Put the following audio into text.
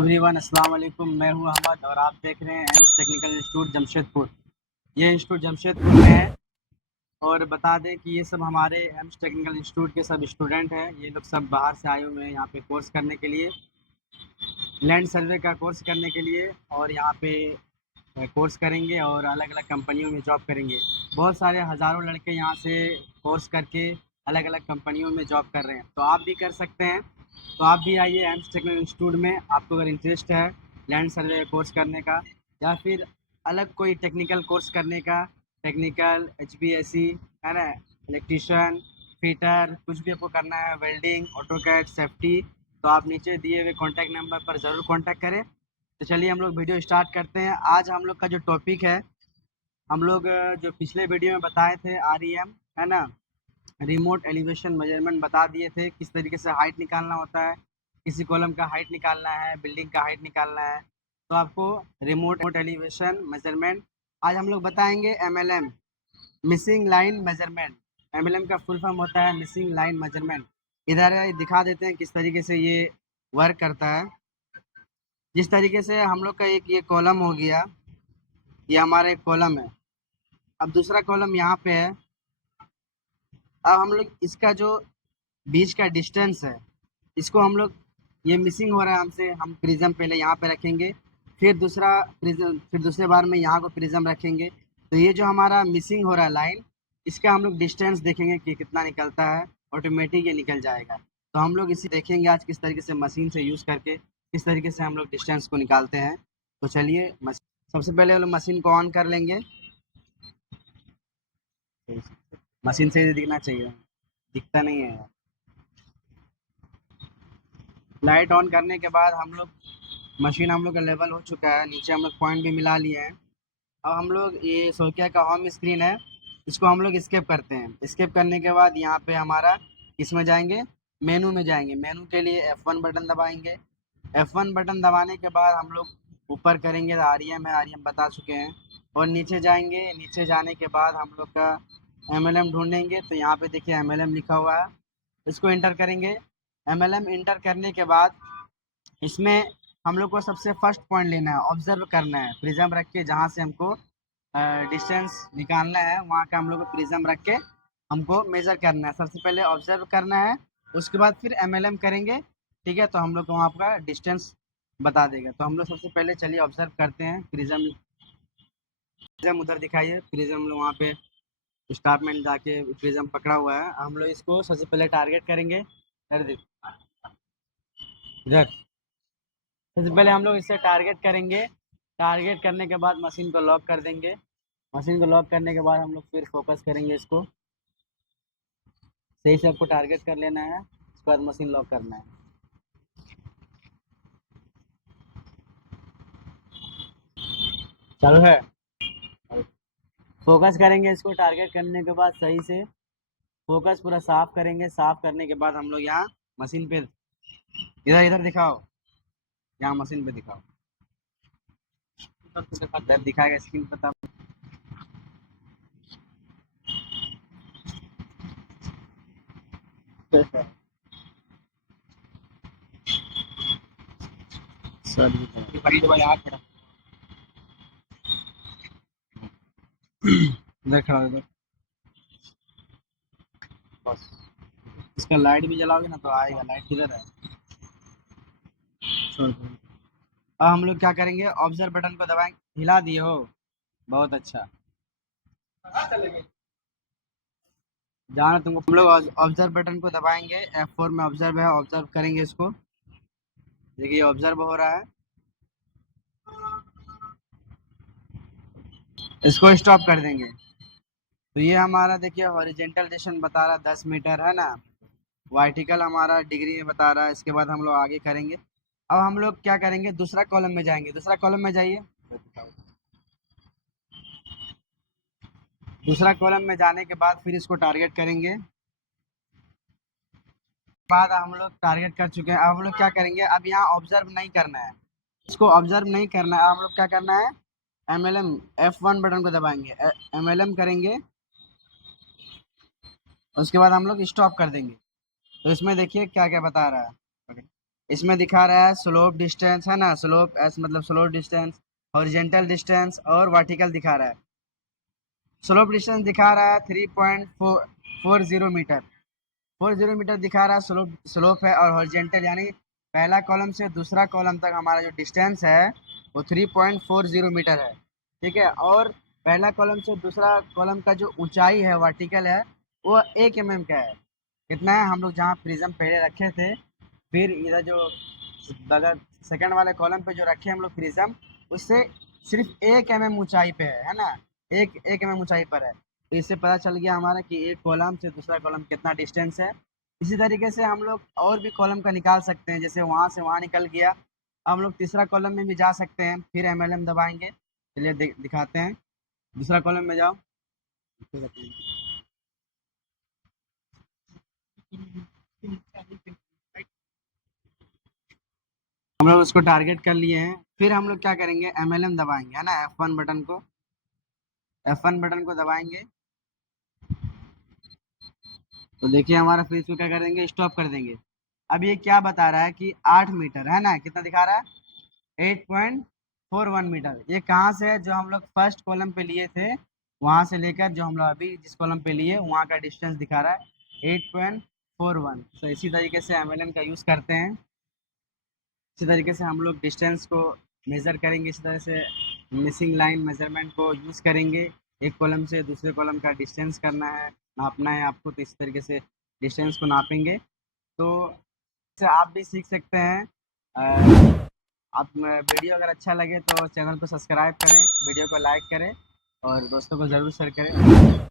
Everyone, अस्सलाम वालेकुम। मैं हूं अहमद और आप देख रहे हैं एम्स टेक्निकल इंस्टीट्यूट जमशेदपुर। ये इंस्टीट्यूट जमशेदपुर में है और बता दें कि ये सब हमारे एम्स टेक्निकल इंस्टीट्यूट के सब स्टूडेंट हैं। ये लोग सब बाहर से आए हुए हैं यहाँ पे कोर्स करने के लिए, लैंड सर्वे का कोर्स करने के लिए, और यहाँ पे कोर्स करेंगे और अलग अलग कंपनियों में जॉब करेंगे। बहुत सारे हज़ारों लड़के यहाँ से कोर्स करके अलग अलग कंपनियों में जॉब कर रहे हैं, तो आप भी कर सकते हैं। तो आप भी आइए एम्स टेक्निकल इंस्टीट्यूट में। आपको अगर इंटरेस्ट है लैंड सर्वे कोर्स करने का या फिर अलग कोई टेक्निकल कोर्स करने का, टेक्निकल HVAC है ना, इलेक्ट्रीशियन, फिटर, कुछ भी आपको करना है, वेल्डिंग, ऑटोकैड, सेफ्टी, तो आप नीचे दिए हुए कॉन्टैक्ट नंबर पर ज़रूर कॉन्टैक्ट करें। तो चलिए हम लोग वीडियो स्टार्ट करते हैं। आज हम लोग का जो टॉपिक है, हम लोग जो पिछले वीडियो में बताए थे REM है ना, रिमोट एलिवेशन मेजरमेंट बता दिए थे किस तरीके से हाइट निकालना होता है, किसी कॉलम का हाइट निकालना है, बिल्डिंग का हाइट निकालना है, तो आपको रिमोट एलिवेशन मेजरमेंट आज हम लोग बताएंगे। MLM, missing line measurement. MLM का फुल फॉर्म होता है मिसिंग लाइन मेजरमेंट। इधर दिखा देते हैं किस तरीके से ये वर्क करता है। जिस तरीके से हम लोग का एक ये कॉलम हो गया, ये हमारा एक कॉलम है। अब दूसरा कॉलम यहाँ पे है। अब हम लोग इसका जो बीच का डिस्टेंस है, इसको हम लोग, ये मिसिंग हो रहा है हमसे, हम प्रिज्म पहले यहाँ पे रखेंगे, फिर दूसरा प्रिज्म, फिर दूसरे बार में यहाँ को प्रिज्म रखेंगे। तो ये जो हमारा मिसिंग हो रहा है लाइन, इसका हम लोग डिस्टेंस देखेंगे कि कितना निकलता है। ऑटोमेटिक ये निकल जाएगा। तो हम लोग इसी देखेंगे आज किस तरीके से मशीन से यूज़ करके किस तरीके से हम लोग डिस्टेंस को निकालते हैं। तो चलिए सबसे पहले हम लोग मशीन को ऑन कर लेंगे। मशीन से दिखना चाहिए, दिखता नहीं है। लाइट ऑन करने के बाद हम लोग, मशीन हम लोग का लेवल हो चुका है, नीचे हम लोग पॉइंट भी मिला लिए हैं। अब हम लोग, ये सोकिया का होम स्क्रीन है, इसको हम लोग स्केप करते हैं। स्केप करने के बाद यहाँ पे हमारा इसमें जाएंगे, मेनू में जाएंगे। मेनू के लिए F1 बटन दबाएंगे। F1 बटन दबाने के बाद हम लोग ऊपर करेंगे तो REM है, REM बता चुके हैं। और नीचे जाएंगे, नीचे जाने के बाद हम लोग का MLM ढूंढेंगे। तो यहाँ पे देखिए MLM लिखा हुआ है, इसको इंटर करेंगे। MLM इंटर करने के बाद इसमें हम लोग को सबसे फर्स्ट पॉइंट लेना है, ऑब्जर्व करना है। प्रिज्म रख के जहाँ से हमको डिस्टेंस निकालना है, वहाँ का हम लोग को प्रिज्म रख के हमको मेजर करना है। सबसे पहले ऑब्जर्व करना है, उसके बाद फिर MLM करेंगे। ठीक है, तो हम लोग को वहाँ आपका डिस्टेंस बता देगा। तो हम लोग सबसे पहले चलिए ऑब्जर्व करते हैं। प्रिज्म, प्रिज्म उधर दिखाइए, प्रिज्म लोग वहाँ पे स्टाफ में जाके प्रिज्म पकड़ा हुआ है। हम लोग इसको सबसे पहले टारगेट करेंगे। इधर इधर सबसे पहले हम लोग इसे टारगेट करेंगे। टारगेट करने के बाद मशीन को लॉक कर देंगे। मशीन को लॉक करने के बाद हम लोग फिर फोकस करेंगे इसको। सही से आपको टारगेट कर लेना है, उसके बाद मशीन लॉक करना है। चालू है। फोकस करेंगे इसको टारगेट करने के बाद सही से फोकस पूरा साफ करेंगे। साफ करने के बाद हम लोग यहाँ मशीन पे, इधर इधर दिखाओ, यहाँ मशीन पे दिखाओ, इधर दिखाएगा स्क्रीन पे तब। इधर खड़ा हो, इधर बस। इसका लाइट भी जलाओगे ना तो आएगा। लाइट किधर है, छोड़ दो। अब हम लोग क्या करेंगे, ऑब्जर्व बटन को दबाएंगे। हिला दिए हो, बहुत अच्छा। जाना तुमको। हम लोग ऑब्जर्व बटन को दबाएंगे। F4 में ऑब्जर्व है, ऑब्जर्व करेंगे इसको। देखिए ऑब्जर्व हो रहा है, इसको स्टॉप कर देंगे। तो ये हमारा देखिए हॉरिजेंटल डिस्टेंस बता रहा है 10 मीटर है ना, वर्टिकल हमारा डिग्री में बता रहा है। इसके बाद हम लोग आगे करेंगे। अब हम लोग क्या करेंगे, दूसरा कॉलम में जाएंगे। दूसरा कॉलम में जाइए। दूसरा कॉलम में जाने के बाद फिर इसको टारगेट करेंगे। बाद हम लोग टारगेट कर चुके हैं। अब हम लोग क्या करेंगे, अब यहाँ ऑब्जर्व नहीं करना है, इसको ऑब्जर्व नहीं करना है। अब हम लोग क्या करना है, MLM F1 बटन को दबाएंगे, MLM करेंगे, उसके बाद हम लोग स्टॉप कर देंगे। तो इसमें देखिए क्या क्या बता रहा है। इसमें दिखा रहा है स्लोप डिस्टेंस, है ना, स्लोप एस मतलब स्लोप डिस्टेंस, हॉरिजेंटल डिस्टेंस और वर्टिकल दिखा रहा है। स्लोप डिस्टेंस दिखा रहा है 3.40 मीटर, 40 मीटर दिखा रहा है स्लोप है। और हॉरिजेंटल यानी पहला कॉलम से दूसरा कॉलम तक हमारा जो डिस्टेंस है वो 3.40 मीटर है, ठीक है। और पहला कॉलम से दूसरा कॉलम का जो ऊंचाई है वर्टिकल है वो 1 mm का है। कितना है, हम लोग जहाँ प्रिज्म पहले रखे थे, फिर इधर जो बगल सेकंड वाले कॉलम पे जो रखे हम लोग प्रिज्म, उससे सिर्फ 1 mm ऊंचाई पे है ना, एक mm ऊंचाई पर है। तो इससे पता चल गया हमारा कि एक कॉलम से दूसरा कॉलम कितना डिस्टेंस है। इसी तरीके से हम लोग और भी कॉलम का निकाल सकते हैं, जैसे वहाँ से वहाँ निकल गया, हम लोग तीसरा कॉलम में भी जा सकते हैं, फिर MLM दबाएंगे। चलिए दिखाते हैं, दूसरा कॉलम में जाओ। हम लोग उसको टारगेट कर लिए हैं, फिर हम लोग क्या करेंगे, MLM दबाएंगे, है ना, F1 बटन को दबाएंगे। तो देखिए हमारा फिर इसको क्या कर देंगे, स्टॉप कर देंगे। अब ये क्या बता रहा है कि 8 मीटर, है ना, कितना दिखा रहा है, 8.41 मीटर। ये कहाँ से है, जो हम लोग फर्स्ट कॉलम पे लिए थे वहां से लेकर जो हम लोग अभी जिस कॉलम पे लिए वहाँ का डिस्टेंस दिखा रहा है 8.41। तो इसी तरीके से MLM का यूज़ करते हैं। इसी तरीके से हम लोग डिस्टेंस को मेज़र करेंगे, इसी तरह से मिसिंग लाइन मेजरमेंट को यूज़ करेंगे। एक कॉलम से दूसरे कॉलम का डिस्टेंस करना है, नापना है आपको, तो इस तरीके से डिस्टेंस को नापेंगे। तो इससे आप भी सीख सकते हैं। आप वीडियो अगर अच्छा लगे तो चैनल को सब्सक्राइब करें, वीडियो को लाइक करें और दोस्तों को ज़रूर शेयर करें।